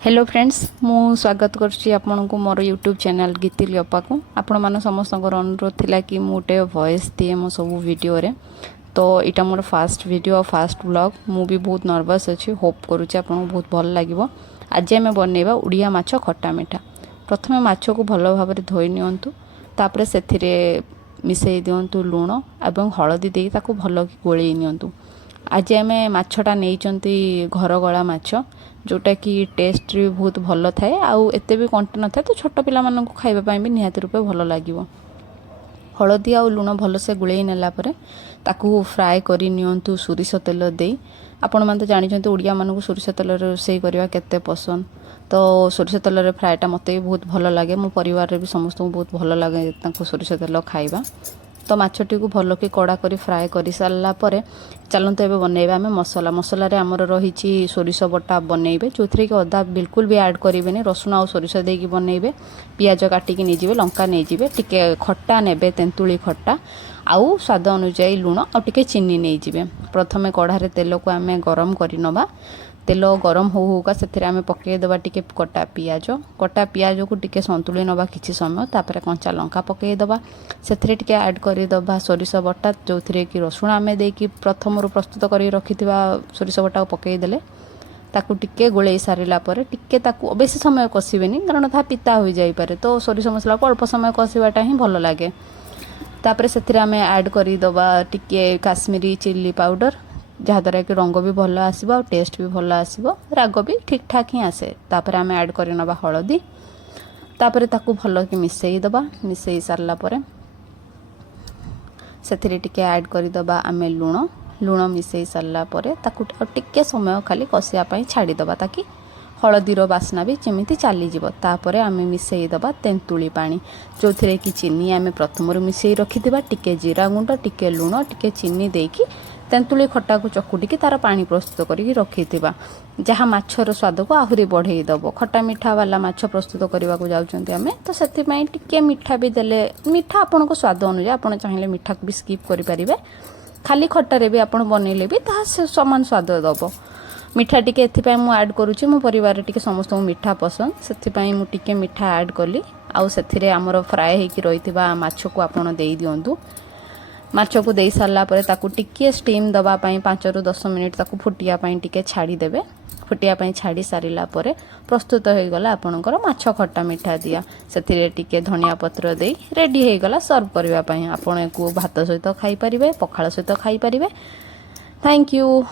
Hello friends मु स्वागत करुच्ची आपण को मोर यूट्यूब चैनल गीतिली अप्पा को आपण मान समस्त अनुरोध थिला कि मु गोटे वॉइस दिए मो सब वीडियो रे। तो इटा मोर फास्ट वीडियो और फास्ट व्लॉग मु भी बहुत नर्वस अच्छी होप करुच्ची आपन बहुत भल लागिवो। आज आम बनइबा उड़िया माछ खट्टा मीठा। प्रथमे माछ को भल भाव धोई नियंतु तापरे सेथिरे मिसई दियंतु लूण एवं हळदी देई ताको भल कि गोळेई नियंतु। आज आम माछटा नहीं घर गला माछ जोटा कि टेस्ट भी बहुत भल थाए आउ एते भी कंटे न थाए तो छोट पिला माननकु खाइबा पई भी निहाती रूपे भल लागिवो। हळदी आउ लूण भल से गुळेई नेला परे ताकू फ्राए करी नियंतु सोरिष तेल देई। आपण मान तो जानिछंती उड़िया मानकु सोरिष तेल रे रोषेई करबा केते पसंद। तो सोरिष तेल रे फ्राएटा मते भी बहुत भल लागे मो परिवार रे भी समस्त बहुत भल लागे ताकू सोरिष तेल खाइबा। तो माछटी को भल कि कड़ा करी फ्राए कर सारा पर चलते एवं बनइबा आम मसला मसला आमर रही सोरिष बटा बनइबे जो थी कि अदा बिल्कुल भी ऐड करेंगे रसुण आ सोरिष देकी बनइबे पियाज काटिकी नहीं लंका नहीं टिके खट्टा ने तेंतुली खट्टा आउ स्वाद अनुजाई लुण आ टिके चीनी नहीं प्रथमे कढ़ारे तेल को आम गरम कर नवा तेल गरम हो होगा से आम पकईदेवा टिके कटा पियाज को टिके संतुली नवा किसी समय तापर कंचा लंका पकईदेवा से टिके ऐड करदे सोरिष बटा जो थी कि रसुण आम देकी प्रथम प्रस्तुत कर रखि सोरिष बटा पकईदे ताकू टिके गोले सारा पर टिके ताकू बेसी समय कषिबेनी कारण ता पिता हो जापे तो सोरिष मसला को अल्प समय कषाटा ही भल लगे। तापर से आम ऐड करदे टिके काश्मीरी चिल्ली पाउडर जहाँद्वारा कि रंग भी भल आसो आ टेस्ट भी भल आसो राग भी ठीक ठाक ही आसे। तापर आम ऐड कर नवा हळदी तापर ताकू भल कि मिसईदबा मिसई सारा पर से टिके ऐड करदे आम लूण लूण मिसई सारा पर ताकू टिके समय खाली कषापी छाड़ीदबा ताकि हलदीर बास्ना भी जमी चलीज। तापर आम मिसईदबा तेंतुली पानी जो थी कि चीनी आम प्रथम मिसई रखि टिके जीरा गुंड टिके लूण टिके चीनी देकी तेंतुली खट्टा को चकुटिकी तार पानी प्रस्तुत करके रखि जहाँ माछर स्वाद को आहरी बढ़ईदब। खट्टा मीठा वाला माछ प्रस्तुत करने को जाऊँच आम तो से टिके मीठा भी देले मीठा आपण को स्वाद अनुसार आप चाहिए मीठा भी स्किप करेंगे खाली खट्टारे भी आप बनइले भी सामान स्वाद दब। मीठा टिके एथिपाई मु ऐड करुच्ची मो परिवार टिके समस्त मीठा पसंद से मु टिके मीठा ऐड कली आउ से आमर फ्राए होकर रही माछ को आपड़ दे दिंतु। माछ को दे सारा पर ताकू टिके स्टीम दवापाई 5 ରୁ 10 मिनिट ताकू फुटियापाई टिके छाड़ीदेवे फुटियापाई छाड़ी सारा पर प्रस्तुत हो गला आपणकर माछ खट्टा मीठा दिया से टिके धनिया पत्र दे रेडी हो गला सर्व करने आपण को भात सहित खाई पारिबे पखाल सहित खाई पारिबे। Thank you.